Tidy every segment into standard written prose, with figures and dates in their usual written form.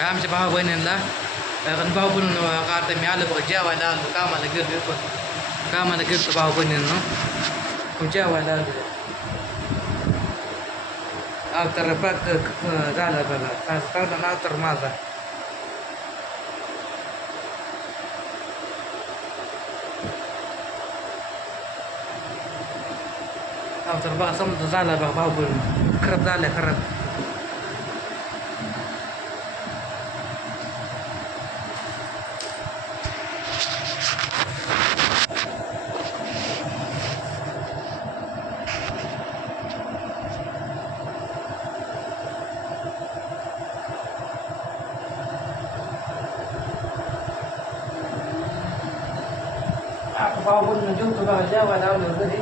आमच्या भाऊ बहिणींना कारण भाऊ बहिणी आता मी आलो बघा जेवायला आलो कामाला गेलो पण कामाला गेलो भाऊ बहिणींना जेवायला आलो अवतार पाक झाला बघा चांगला अवतार माझा अवतार बघा समजा झाला बघा भाऊ बहीण खराब झाल्या खराब भाऊ बहिणी जेवतो बघा जेवायला आलो घरी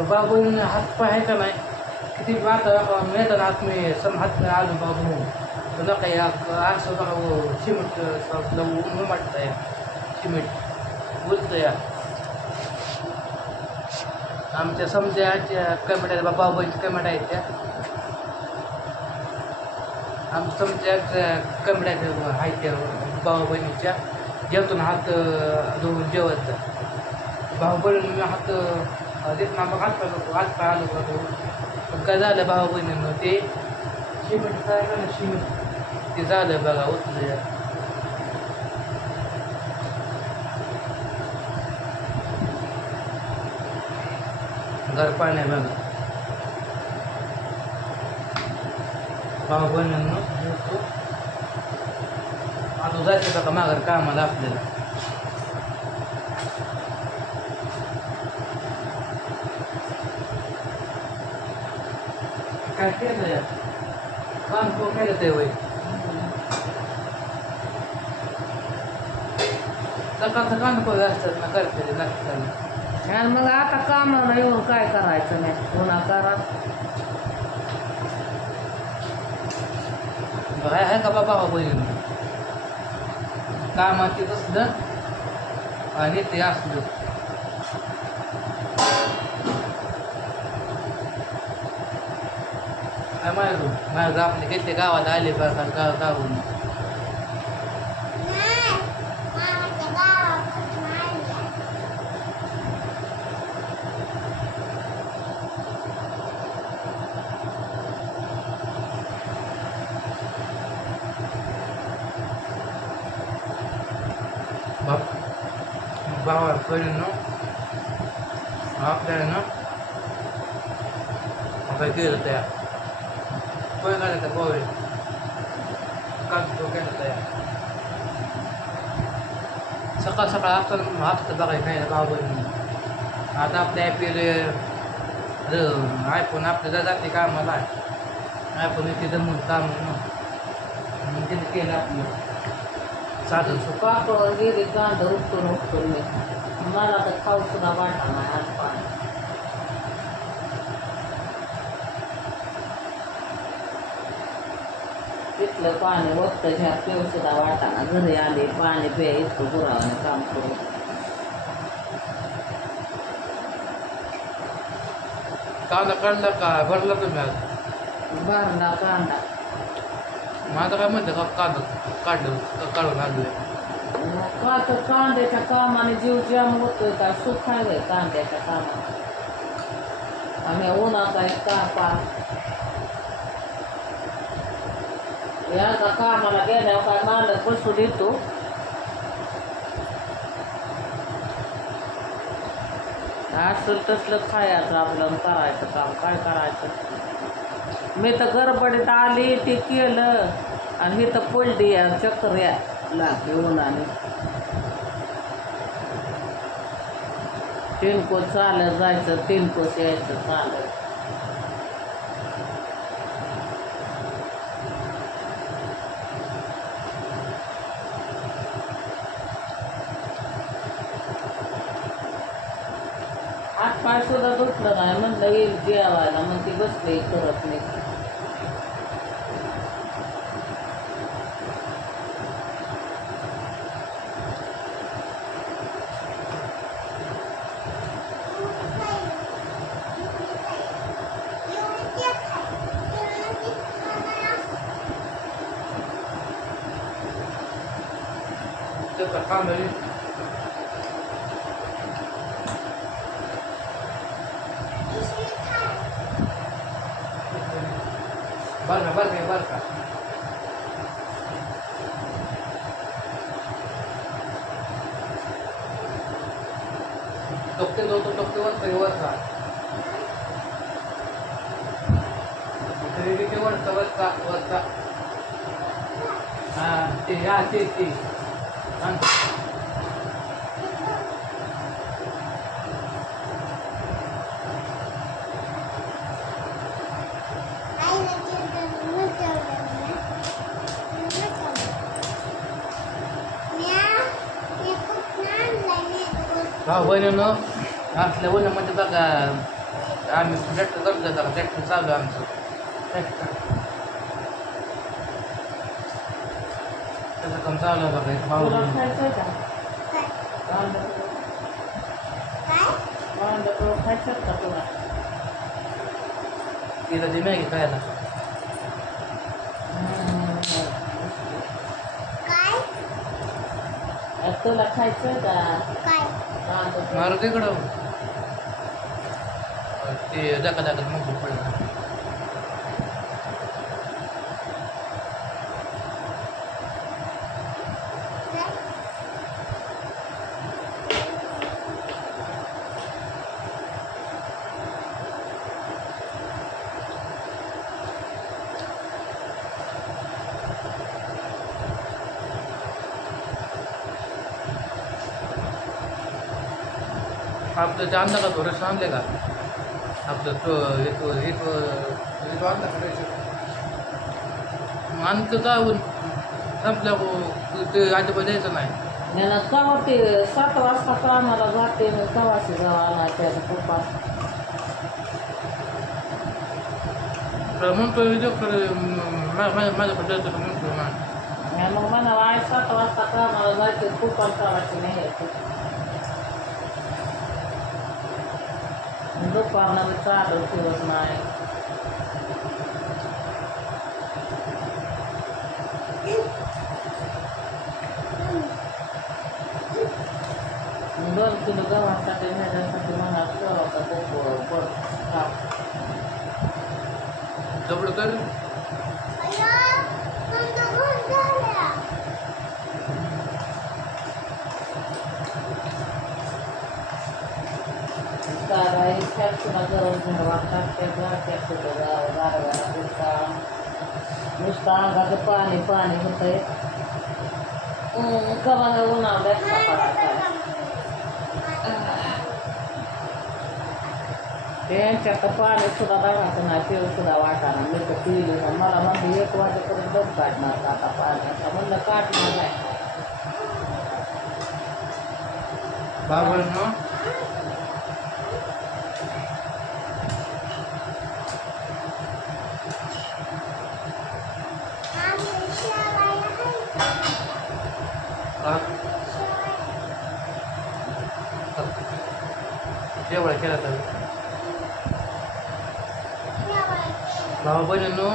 भाऊ बहीण हात पाय आहे का नाही किती आता मिळतात हात मी सम हात आलो भाऊ बहीण तुला काही असं बघा सिमेंट उमटत आहे सिमेंट बोलतं या आमच्या समजा कमेट आहेत भाऊ बहिणीच्या कमेट आहेत त्या आमच्या समजा कमड्या आहेत त्या भाऊ बहिणीच्या जेवतून हात धुवून जेवत जा भाऊ बहिणी हात देत ना मग हात पाय आलो का पण काय झालं भाऊ बहिणीनं ते सिमेंट काय का ना सिमेंट ते झालं बघा उतलं घर पाण्या बघा भाऊ बहिणींनो आता जायचं का माघार कामाला आपल्याला काय केलं या काम कोण केलं ते वय सकाळचं काम कोण असतात ना करते लागतात आणि मग आता कामाला येऊन काय करायचं नाही पुन्हा करा आहे का बाबा बहिणी कामाचे असलं आणि ते असलं काय माझं आपले घेतले गावात आले बघा गावून भावा बहिणींनो आपल्याला ना काय केलं तयार पोहे घालायचं पोहे काजू केलं तयार सकाळ सकाळ असतं असतं बघायचं नाही भाऊ बहिणी आता आपल्या आयफोन आपल्याला जाते कामाला आयफोन इथे जमून काम म्हणून तिने केलं आपलं साधन सोपं पापड गेली गांध उपटून मी मला तर खाऊ सुद्धा वाटा नाही आज पाणी तिथलं पाणी वक्त घ्या पिऊ सुद्धा वाटाना घरी आले पाणी पे इतकं गुरावाने काम करू कांदा काढला का भरला तुम्ही आज भरला कांदा माझं काय म्हणतं का कांदा काढून आणलं का तर कांद्याच्या कामाने जीव जाम होतोय काय सुख आहे कांद्याच्या कामाने आम्ही उन्हाचा एक कापा याचा कामाला गेल्यावर काय मालक बसून येतो असं तसलं खायचं आपलं करायचं काम काय करायचं मी तर गडबडीत आली ते केलं आणि मी तर पडली चक्कर या लागली उन्हाने टिनकोस चालत जायचं टिनकोस यायचं चालत हातपाय सुद्धा दुखलं नाही म्हणलं येईल जेवायला मग ती बसले करत नाही त्याचा कांदा बरं का टोकते वरचा ते वरचा हा ते भाऊ बहिणीनं असल्या उन्हामध्ये बघा आम्ही ट्रॅक्टर करतो बघा ट्रॅक्टर चालू आहे आमचं ट्रॅक्टर त्याचं काम चालू आहे बघा भाऊ तुला खायचं का खायचं का तुला तिला ती मॅगी खायला तुला खायचं का मारू तिकडं ते दाखत मग पडलं आपलं ते आणलं का थोडंसं आणले का आपलं तो एक आणलं का आणतं जाऊन संपल्या ते अजिबात द्यायचं नाही याला कवा ते 7 वाजता कामाला जाते मग कवाशी जावा आणायच्या पप्पा म्हणतो माझ्याकडे जायचं म्हणतो ना मग म्हणाला आज 7 वाजता कामाला जायचे पप्पा कवाशी नाही यायचं दुपारनं चालू फिरत नाही दोन किलो गव्हासाठी ह्याच्यासाठी म्हणा ठेवायचा जबड कर काही फॅक्टरीला गरम झाड वाटतात नुसतं अंगाचं पाणी होतंय कवा उन्हाळ्या त्यांच्यात पाणी सुद्धा दाखवायचं नाही ते सुद्धा वाटाणा मी तर पिली ना मला म्हणजे 1 वाजेपर्यंत दम काढणार आता पाण्याचा म्हणलं काढणार नाही बाबा जेवढा केला तर भाऊ बहिणींनो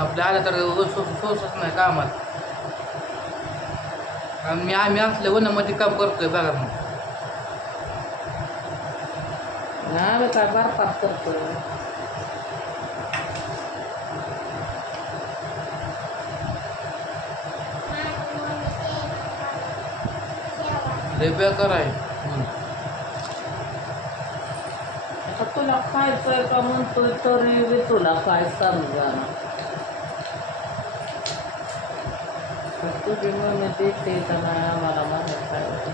आपल्या आल्या तर सोसच नाही कामात आणि आम्ही असल्या उन्हामध्ये काम करतोय बघा मग आम्ही काय बरपात करतोय लय बेकार आहे तुला खायचंय का म्हणतोय तरी बी तुला काय समजाना तुझी मम्मी देते का नाही आम्हाला माहीत आहे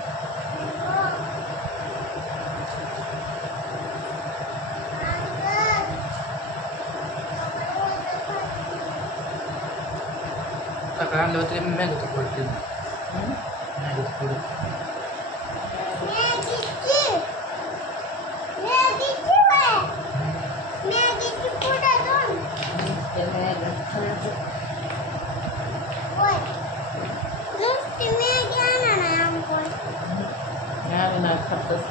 सकाळी आणलं होतं मॅगीचं पडते मॅगीचं पडते नाही खातच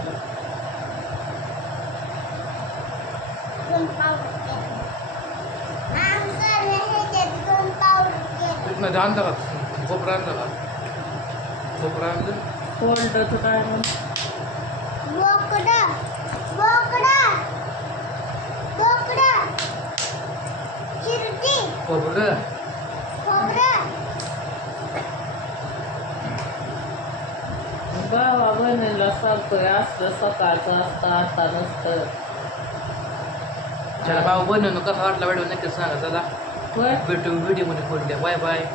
तिथनं आणलं का खोबरं आणलं का खोबरं आणलं कोल्डचं काय म्हण बोकडा बोकडा बोकडा चिरटी खोबरं खोबरं भावा बहिणीला सांगतोय असलं सकाळचं असतं आता नसतं चला भाऊ बनवून कसा वाटला व्हिडिओ नक्की सांगा चला होय भेटू व्हिडिओमध्ये फोन द्या बाय बाय